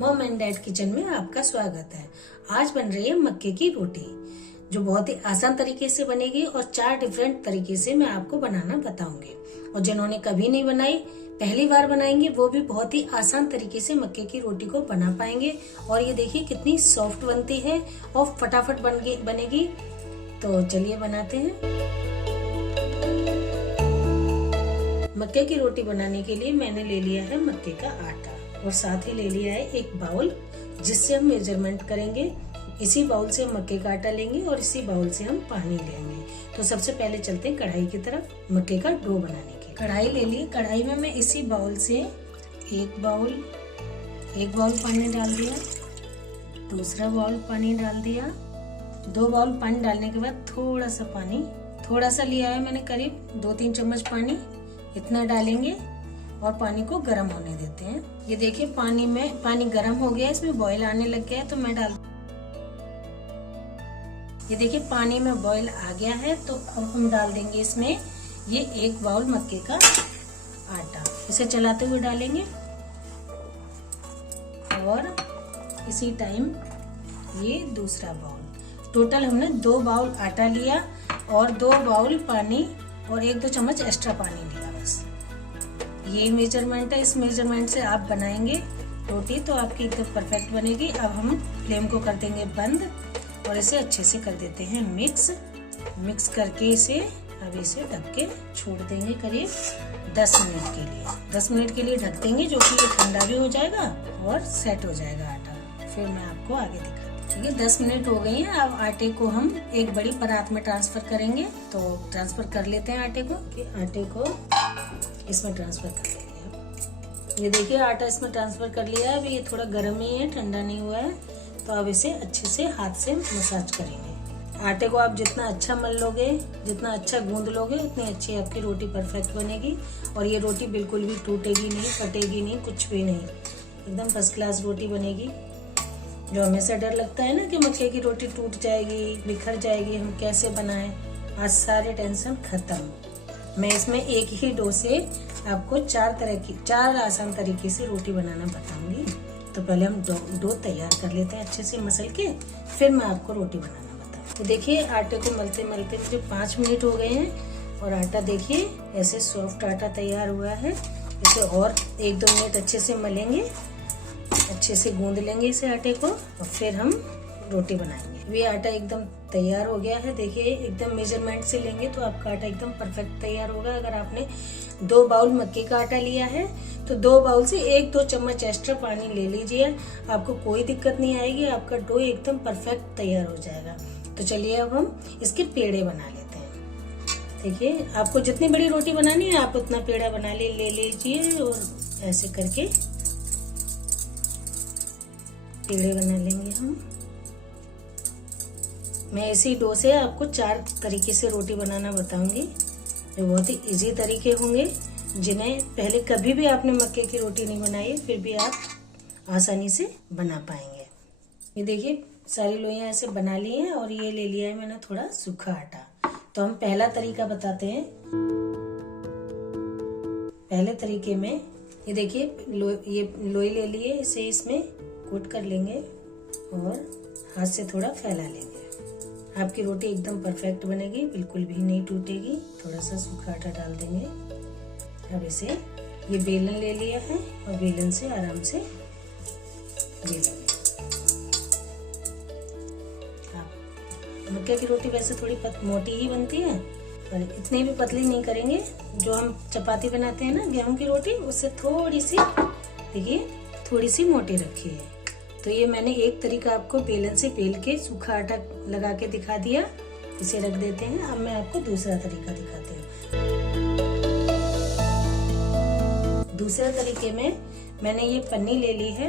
Mom and dad kitchen में आपका स्वागत है। आज बन रही है मक्के की रोटी, जो बहुत ही आसान तरीके से बनेगी और 4 डिफरेंट तरीके से मैं आपको बनाना बताऊंगी। और जिन्होंने कभी नहीं बनाई, पहली बार बनाएंगे, वो भी बहुत ही आसान तरीके से मक्के की रोटी को बना पाएंगे। और ये देखिए कितनी सॉफ्ट बनती है और फटाफट बनेगी। तो चलिए बनाते हैं। मक्के की रोटी बनाने के लिए मैंने ले लिया है मक्के का आटा और साथ ही ले लिया है एक बाउल, जिससे हम मेजरमेंट करेंगे। इसी बाउल से हम मक्के का आटा लेंगे और इसी बाउल से हम पानी लेंगे। तो सबसे पहले चलते हैं कढ़ाई की तरफ मक्के का डो बनाने के। कढ़ाई ले ली। कढ़ाई में मैं इसी बाउल से एक बाउल पानी डाल दिया, दूसरा बाउल पानी डाल दिया। 2 बाउल पानी डालने के बाद थोड़ा सा लिया है मैंने, करीब 2-3 चम्मच पानी, इतना डालेंगे और पानी को गर्म होने देते हैं। ये देखिए पानी गर्म हो गया है, इसमें बॉईल आने लग गया है। तो ये देखिए पानी में बॉईल आ गया है। तो अब हम डाल देंगे इसमें ये 1 बाउल मक्के का आटा। इसे चलाते हुए डालेंगे और इसी टाइम ये दूसरा बाउल। टोटल हमने 2 बाउल आटा लिया और 2 बाउल पानी और 1-2 चम्मच एक्स्ट्रा पानी लिया। बस ये मेजरमेंट है। इस मेजरमेंट से आप बनाएंगे रोटी तो आपकी एकदम परफेक्ट बनेगी। अब हम फ्लेम को कर देंगे बंद और इसे अच्छे से कर देते हैं मिक्स करके इसे ढक के छोड़ देंगे करीब 10 मिनट के लिए। 10 मिनट के लिए ढक देंगे, जो कि ये ठंडा भी हो जाएगा और सेट हो जाएगा आटा। फिर मैं आपको आगे दिखाती हूँ। ठीक है, 10 मिनट हो गई हैं। अब आटे को हम एक बड़ी परात में ट्रांसफर करेंगे। तो ट्रांसफर कर लेते हैं आटे को इसमें ट्रांसफर कर लेंगे। ये देखिए आटा इसमें ट्रांसफर कर लिया है। अभी ये थोड़ा गर्म ही है, ठंडा नहीं हुआ है। तो अब इसे अच्छे से हाथ से मसाज करेंगे। आटे को आप जितना अच्छा मल लोगे, जितना अच्छा गूंद लोगे, उतनी अच्छी आपकी रोटी परफेक्ट बनेगी। और ये रोटी बिल्कुल भी टूटेगी नहीं, फटेगी नहीं, कुछ भी नहीं, एकदम फर्स्ट क्लास रोटी बनेगी। जो हमेशा डर लगता है ना कि मक्के की रोटी टूट जाएगी, बिखर जाएगी, हम कैसे बनाएं, आज सारे टेंशन खत्म। मैं इसमें एक ही डो से आपको 4 आसान तरीके से रोटी बनाना बताऊंगी। तो पहले हम डो तैयार कर लेते हैं अच्छे से मसल के, फिर मैं आपको रोटी बनाना बताऊँ। तो देखिए आटे को मलते मुझे 5 मिनट हो गए हैं और आटा देखिए ऐसे सॉफ्ट आटा तैयार हुआ है। इसे और 1-2 मिनट अच्छे से मलेंगे, अच्छे से गूंद लेंगे इसे आटे को और फिर हम रोटी बनाएंगे। ये आटा एकदम तैयार हो गया है। देखिए एकदम मेजरमेंट से लेंगे तो आपका आटा एकदम परफेक्ट तैयार होगा। अगर आपने 2 बाउल मक्के का आटा लिया है तो 2 बाउल से 1-2 चम्मच एक्स्ट्रा पानी ले लीजिए, आपको कोई दिक्कत नहीं आएगी। आपका डो एकदम परफेक्ट तैयार हो जाएगा। तो चलिए अब हम इसके पेड़े बना लेते हैं। देखिए आपको जितनी बड़ी रोटी बनानी है आप उतना पेड़ा बना ले लीजिए और ऐसे करके पेड़े बना लेंगे हम। मैं इसी डो से आपको 4 तरीके से रोटी बनाना बताऊंगी, जो बहुत ही इजी तरीके होंगे, जिन्हें पहले कभी भी आपने मक्के की रोटी नहीं बनाई है, फिर भी आप आसानी से बना पाएंगे। ये देखिए सारी लोइयां ऐसे बना ली हैं और ये ले लिया है मैंने थोड़ा सूखा आटा। तो हम पहला तरीका बताते हैं। पहले तरीके में ये देखिए ये लोई ले लिए, इसे इसमें कोट कर लेंगे और हाथ से थोड़ा फैला लेंगे। आपकी रोटी एकदम परफेक्ट बनेगी, बिल्कुल भी नहीं टूटेगी। थोड़ा सा सूखा आटा डाल देंगे। अब इसे ये बेलन ले लिया है और बेलन से आराम से बेलेंगे। मक्के की रोटी वैसे थोड़ी मोटी ही बनती है, पर इतनी भी पतली नहीं करेंगे। जो हम चपाती बनाते हैं ना गेहूं की रोटी, उससे थोड़ी सी देखिए थोड़ी सी मोटी रखी है। तो ये मैंने एक तरीका आपको बेलन से बेल के सूखा आटा लगा के दिखा दिया। इसे रख देते हैं। अब मैं आपको दूसरा तरीका दिखाती हूँ। दूसरे तरीके में मैंने ये पन्नी ले ली है,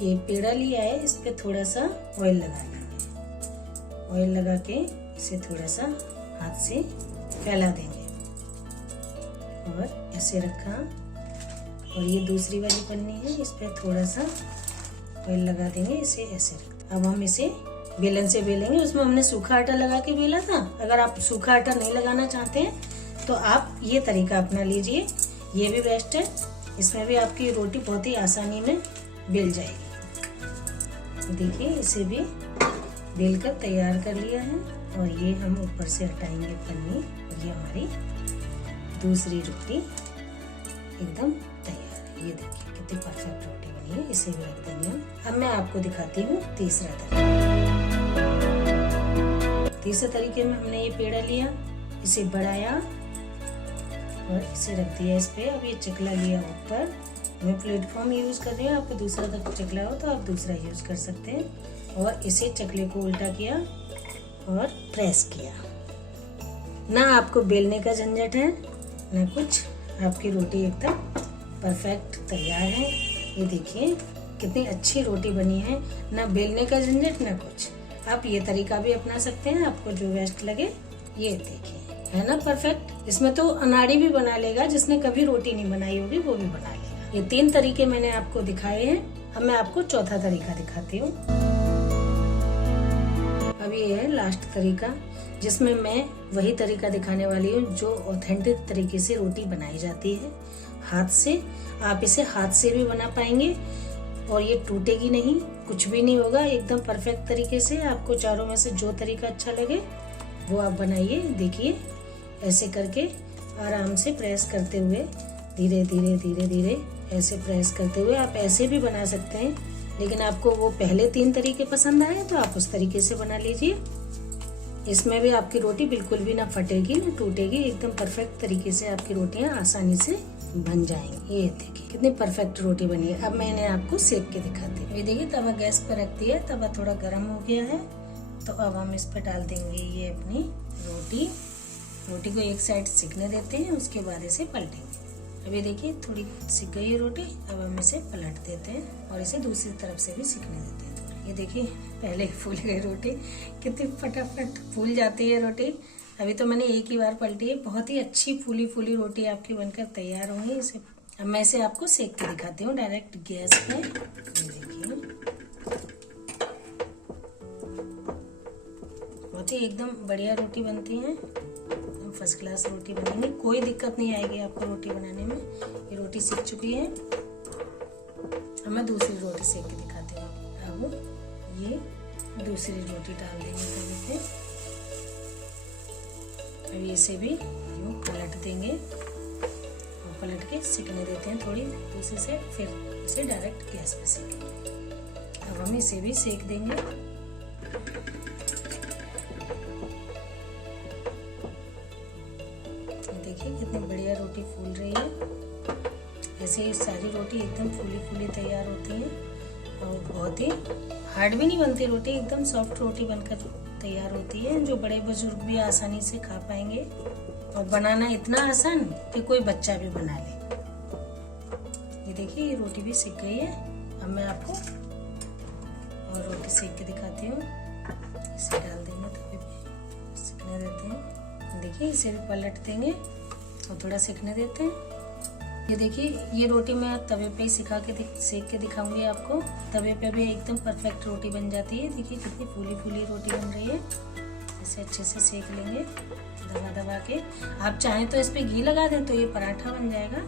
ये पेड़ा लिया है, इस पे थोड़ा सा ऑयल लगा लेंगे। ऑयल लगा के इसे थोड़ा सा हाथ से फैला देंगे और ऐसे रखा। और ये दूसरी वाली पन्नी है, इस पे थोड़ा सा ऑयल लगा देंगे, इसे ऐसे रख। अब हम इसे बेलन से बेलेंगे। उसमें हमने सूखा आटा लगा के बेला था। अगर आप सूखा आटा नहीं लगाना चाहते हैं तो आप ये तरीका अपना लीजिए, ये भी बेस्ट है। इसमें भी आपकी रोटी बहुत ही आसानी में बेल जाएगी। देखिए इसे भी बेल कर तैयार कर लिया है और ये हम ऊपर से हटाएंगे पन्नी। ये हमारी दूसरी रोटी एकदम तैयार है। ये देखिए कितनी परफेक्ट रोटी बनी है। इसे भी रख देंगे हम। अब मैं आपको दिखाती हूँ तीसरा तरीका। तीसरे तरीके में हमने ये पेड़ा लिया, इसे बढ़ाया और इसे रख दिया इस पे। अब ये चकला लिया ऊपर। मैं प्लेटफॉर्म यूज कर रही हूँ, आपको दूसरा तक चकला हो तो आप दूसरा यूज कर सकते हैं। और इसे चकले को उल्टा किया और प्रेस किया। ना आपको बेलने का झंझट है ना कुछ, आपकी रोटी एकदम परफेक्ट तैयार है। ये देखिए कितनी अच्छी रोटी बनी है, ना बेलने का झंझट ना कुछ। आप ये तरीका भी अपना सकते हैं, आपको जो बेस्ट लगे। ये देखिए है ना परफेक्ट। इसमें तो अनाड़ी भी बना लेगा, जिसने कभी रोटी नहीं बनाई होगी वो भी बना लेगा। ये 3 तरीके मैंने आपको दिखाए हैं। अब मैं आपको चौथा तरीका दिखाती हूँ। अब ये है लास्ट तरीका, जिसमें मैं वही तरीका दिखाने वाली हूँ जो ऑथेंटिक तरीके से रोटी बनाई जाती है, हाथ से। आप इसे हाथ से भी बना पाएंगे और ये टूटेगी नहीं, कुछ भी नहीं होगा, एकदम परफेक्ट तरीके से। आपको चारों में से जो तरीका अच्छा लगे वो आप बनाइए। देखिए ऐसे करके आराम से प्रेस करते हुए, धीरे धीरे धीरे धीरे ऐसे प्रेस करते हुए आप ऐसे भी बना सकते हैं। लेकिन आपको वो पहले 3 तरीके पसंद आए तो आप उस तरीके से बना लीजिए। इसमें भी आपकी रोटी बिल्कुल भी ना फटेगी ना टूटेगी, एकदम परफेक्ट तरीके से आपकी रोटियां आसानी से बन जाएंगी। ये देखिए कितनी परफेक्ट रोटी बनी है। अब मैंने आपको सेक के दिखाती हूँ। ये देखिए तवा गैस पर रख दिया, तवा थोड़ा गर्म हो गया है। तो अब हम इस पर डाल देंगे ये अपनी रोटी। रोटी को एक साइड सिकने देते हैं, उसके बाद इसे पलटेंगे। अभी देखिए थोड़ी सिक गई है रोटी। अब हम इसे पलट देते हैं और इसे दूसरी तरफ से भी सिकने देते हैं। ये देखिए पहले ही फूल गई रोटी, कितनी फटाफट फूल जाती है रोटी। अभी तो मैंने एक ही बार पलटी है। बहुत ही अच्छी फूली फूली रोटी आपकी बनकर तैयार होंगी। इसे अब मैं इसे आपको सेक के दिखाती हूँ डायरेक्ट गैस पे। ये देखिए बहुत ही एकदम बढ़िया रोटी बनती है, फर्स्ट क्लास रोटी बनेगी। कोई दिक्कत नहीं आएगी आपको रोटी बनाने में। ये रोटी सीख चुकी है। अब मैं दूसरी रोटी सेक के दिखाती हूँ। अब ये दूसरी रोटी डाल देंगे तवे पे। अब इसे भी यूँ पलट देंगे और पलट के सिकने देते हैं थोड़ी दूसरी से, फिर इसे डायरेक्ट गैस पे सेकेंगे। अब हम इसे भी सेक देंगे। देखिए कितनी बढ़िया रोटी फूल रही है। ऐसे ही सारी रोटी एकदम फूली फूली तैयार होती है और बहुत ही हार्ड भी नहीं बनती रोटी, एकदम सॉफ्ट रोटी बनकर तैयार होती है, जो बड़े बुजुर्ग भी आसानी से खा पाएंगे। और बनाना इतना आसान कि कोई बच्चा भी बना ले। ये देखिए ये रोटी भी सिक गई है। अब मैं आपको और रोटी सेक के दिखाती हूँ। इसे डाल देंगे तवे पे, सिकने देते हैं। देखिए इसे भी पलट देंगे और थोड़ा सेकने देते हैं। ये देखिए ये रोटी मैं तवे पे ही सेक के दिखाऊंगी आपको। तवे पे भी एकदम परफेक्ट रोटी बन जाती है। देखिए कितनी फूली फूली रोटी बन रही है। इसे अच्छे से सेक लेंगे दबा दबा के। आप चाहें तो इस पे घी लगा दें तो ये पराठा बन जाएगा।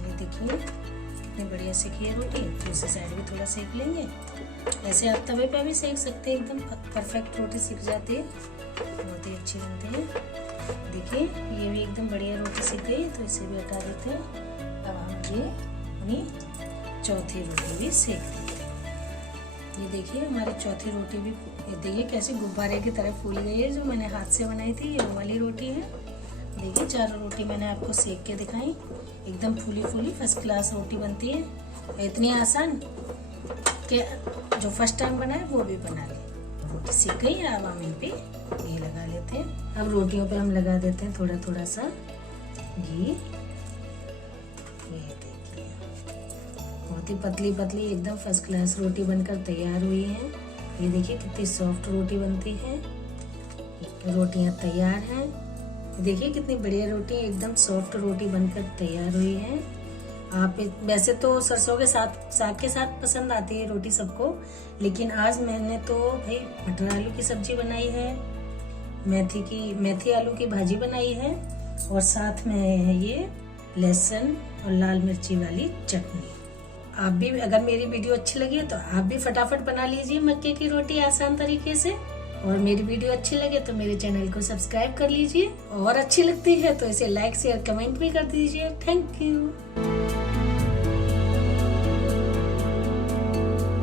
ये देखिए कितनी बढ़िया सेकी है रोटी। दूसरी साइड भी थोड़ा सेक लेंगे। ऐसे आप तवे पे भी सेक सकते हैं, एकदम परफेक्ट रोटी सीख जाती है, बहुत ही अच्छी बनती है। देखिए ये भी एकदम बढ़िया रोटी सीख गई, तो इसे भी हटा देते हैं। अब हम ये अपनी चौथी रोटी भी सेक देते हैं। ये देखिए हमारी चौथी रोटी भी, ये देखिए कैसे गुब्बारे की तरह फूल गई है। जो मैंने हाथ से बनाई थी ये वाली रोटी है। देखिए चारों रोटी मैंने आपको सेक के दिखाई, एकदम फूली फूली फर्स्ट क्लास रोटी बनती है। इतनी आसान कि जो फर्स्ट टाइम बनाए वो भी बना ले। रोटी सीख गई है। अब हम इन पे घी लगा लेते हैं। अब रोटियों पे हम लगा देते हैं थोड़ा थोड़ा सा घी। ये देखिए बहुत ही पतली पतली एकदम फर्स्ट क्लास रोटी बनकर तैयार हुई है। ये देखिए कितनी सॉफ्ट रोटी बनती है। रोटियां तैयार हैं। देखिए कितनी बढ़िया रोटी, एकदम सॉफ्ट रोटी बनकर तैयार हुई है। आप वैसे तो सरसों के साथ, साग के साथ पसंद आती है रोटी सबको, लेकिन आज मैंने तो भाई मटर आलू की सब्जी बनाई है, मेथी आलू की भाजी बनाई है और साथ में है ये लहसुन और लाल मिर्ची वाली चटनी। आप भी अगर मेरी वीडियो अच्छी लगी है तो आप भी फटाफट बना लीजिए मक्के की रोटी आसान तरीके से। और मेरी वीडियो अच्छी लगे तो मेरे चैनल को सब्सक्राइब कर लीजिए, और अच्छी लगती है तो इसे लाइक शेयर कमेंट भी कर दीजिए। Thank you.